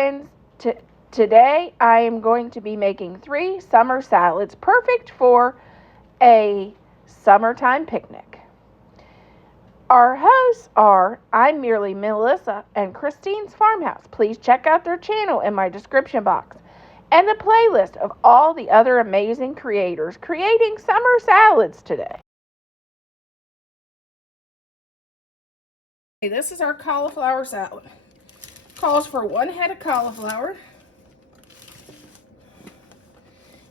friends. Today I am going to be making 3 summer salads perfect for a summertime picnic. Our hosts are I'm Merely Melissa and Christine's Farmhouse. Please check out their channel in my description box and the playlist of all the other amazing creators creating summer salads today. This is our cauliflower salad. Calls for 1 head of cauliflower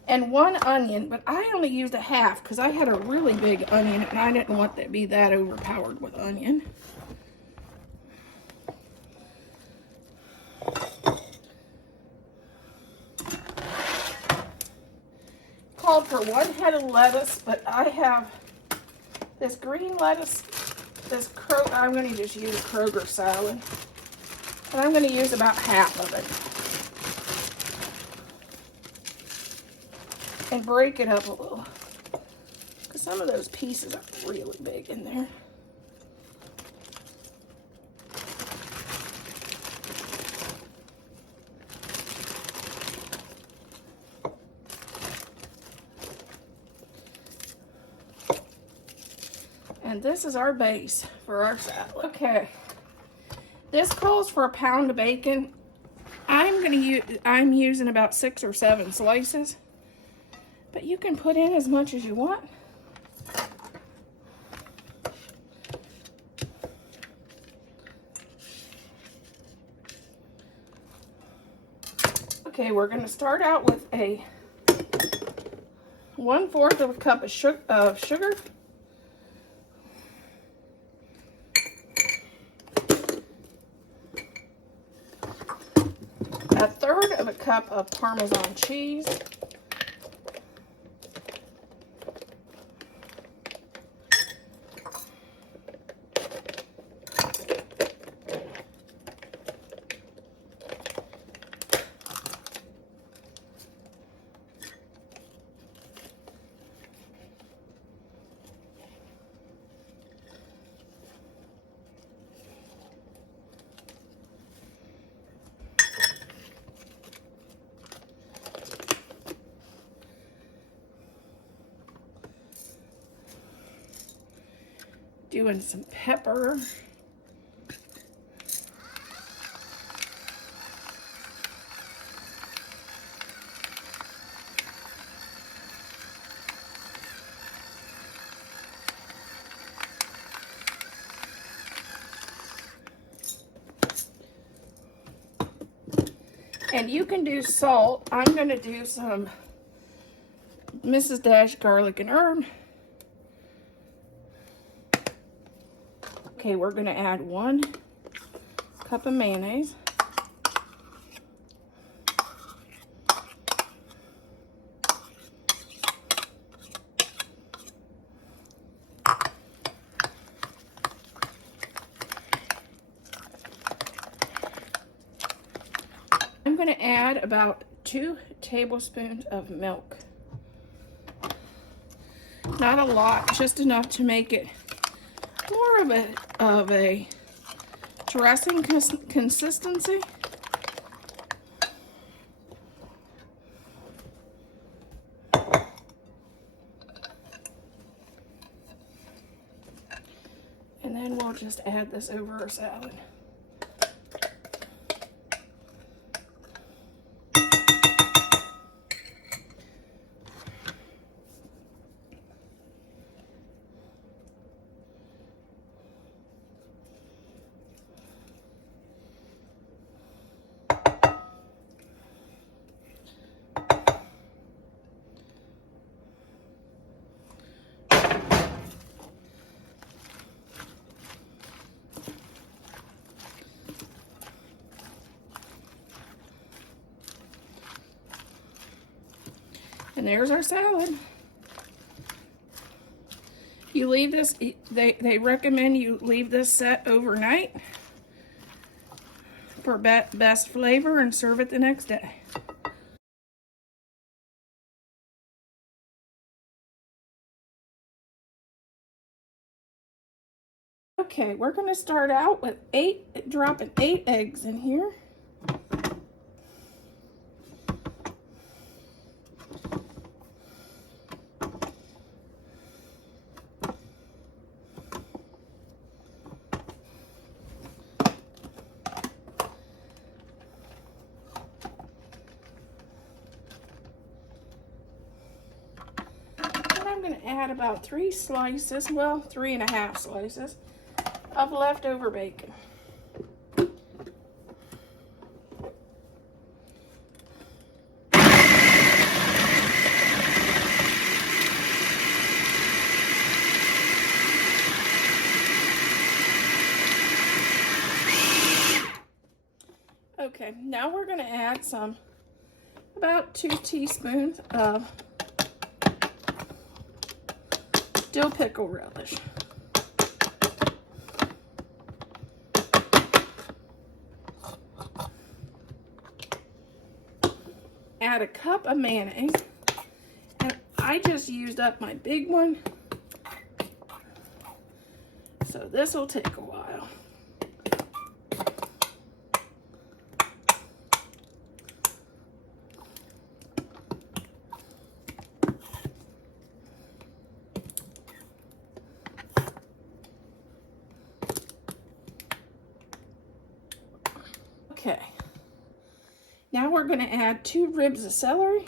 and 1 onion, but I only used a half because I had a really big onion and I didn't want to be that overpowered with onion. Called for 1 head of lettuce, but I have this green lettuce, I'm going to just use Kroger salad, and I'm going to use about half of it. And break it up a little, because some of those pieces are really big in there. And this is our base for our salad. Okay, this calls for 1 pound of bacon. I'm using about 6 or 7 slices. But you can put in as much as you want. Okay, we're going to start out with a 1/4 of a cup of sugar, 1/3 of a cup of Parmesan cheese, 2 some pepper, and you can do salt. I'm going to do some Mrs. Dash garlic and herb. Okay, we're going to add 1 cup of mayonnaise. I'm going to add about 2 tablespoons of milk. Not a lot, just enough to make it more of a dressing consistency. And then we'll just add this over our salad. And there's our salad. You leave this, they recommend you leave this set overnight for best flavor and serve it the next day. Okay, we're going to start out with dropping 8 eggs in here. add about 3 slices, well, 3.5 slices of leftover bacon. Okay, now we're going to add about 2 teaspoons of dill pickle relish. Add a cup of mayonnaise, and I just used up my big one, so this will take a while. Okay, now we're going to add 2 ribs of celery.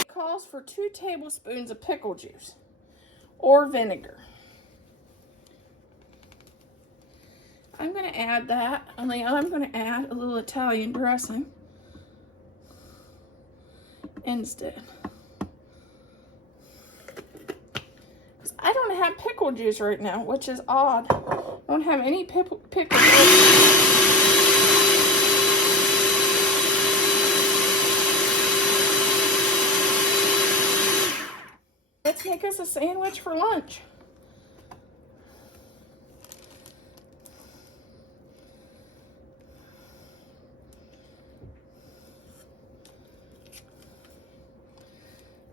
It calls for 2 tablespoons of pickle juice or vinegar. I'm going to add that, only I'm going to add a little Italian dressing instead. I don't have pickle juice right now, which is odd. I don't have any pickle juice. Let's make us a sandwich for lunch.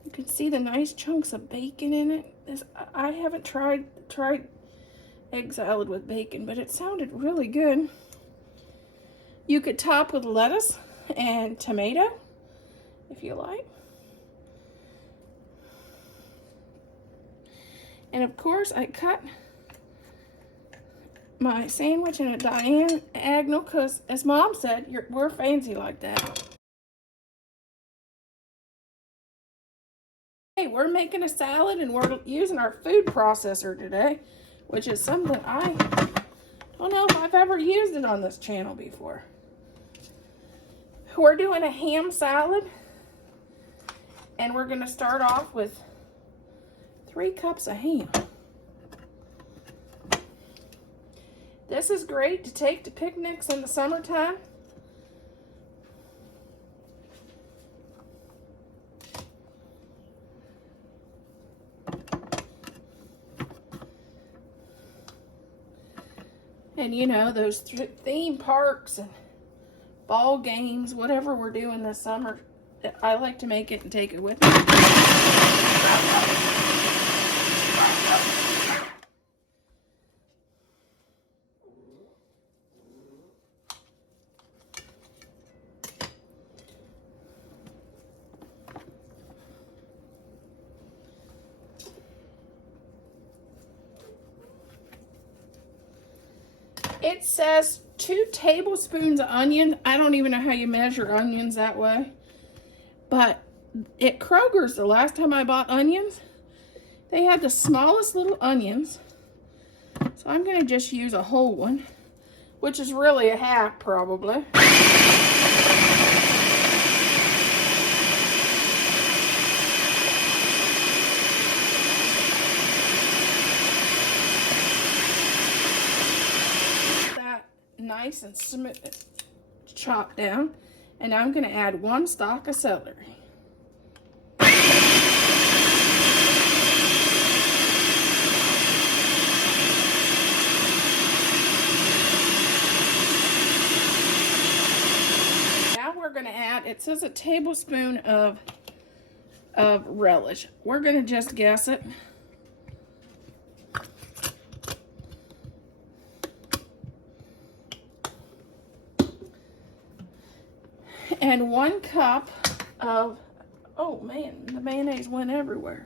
You can see the nice chunks of bacon in it. I haven't tried egg salad with bacon, but it sounded really good. You could top with lettuce and tomato if you like. And of course, I cut my sandwich in a diagonal because, as Mom said, we're fancy like that. Hey, we're making a salad and we're using our food processor today, which is something I don't know if I've ever used it on this channel before. We're doing a ham salad, and we're going to start off with 3 cups of ham. This is great to take to picnics in the summertime. And you know, those theme parks and ball games, whatever we're doing this summer, I like to make it and take it with me. It says 2 tablespoons of onion. I don't even know how you measure onions that way. But at Kroger's, the last time I bought onions, they had the smallest little onions. So I'm going to just use a whole one, which is really a half probably. Nice and smooth, chopped down, and I'm going to add 1 stalk of celery. Now we're going to add, it says a tablespoon of relish. We're going to just guess it. And 1 cup of, oh man, the mayonnaise went everywhere.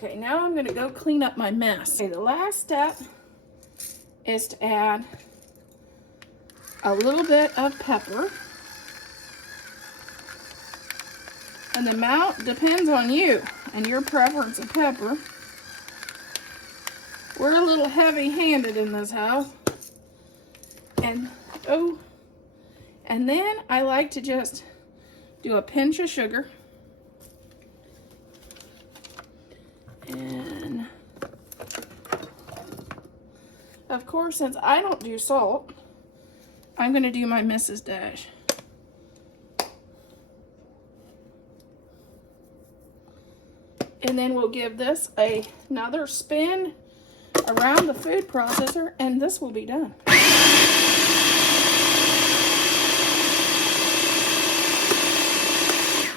Okay, now I'm gonna go clean up my mess. Okay, the last step is to add a little bit of pepper. And the amount depends on you and your preference of pepper. We're a little heavy-handed in this house. And then I like to just do a pinch of sugar. And of course, since I don't do salt, I'm gonna do my Mrs. Dash. And then we'll give this another spin around the food processor, and this will be done.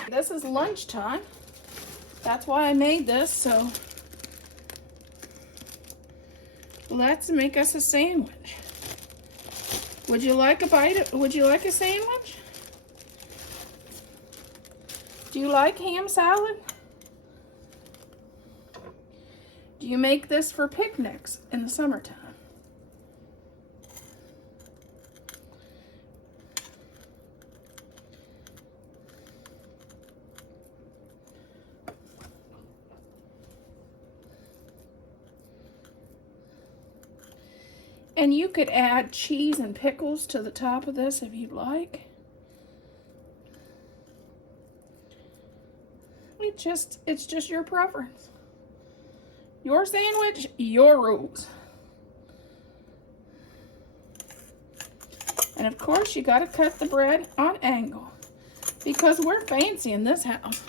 This is lunchtime. That's why I made this, so let's make us a sandwich. Would you like a bite? Would you like a sandwich? Do you like ham salad? Do you make this for picnics in the summertime? And you could add cheese and pickles to the top of this if you'd like. It's just your preference. Your sandwich, your rules. And of course, you gotta cut the bread on angle because we're fancy in this house.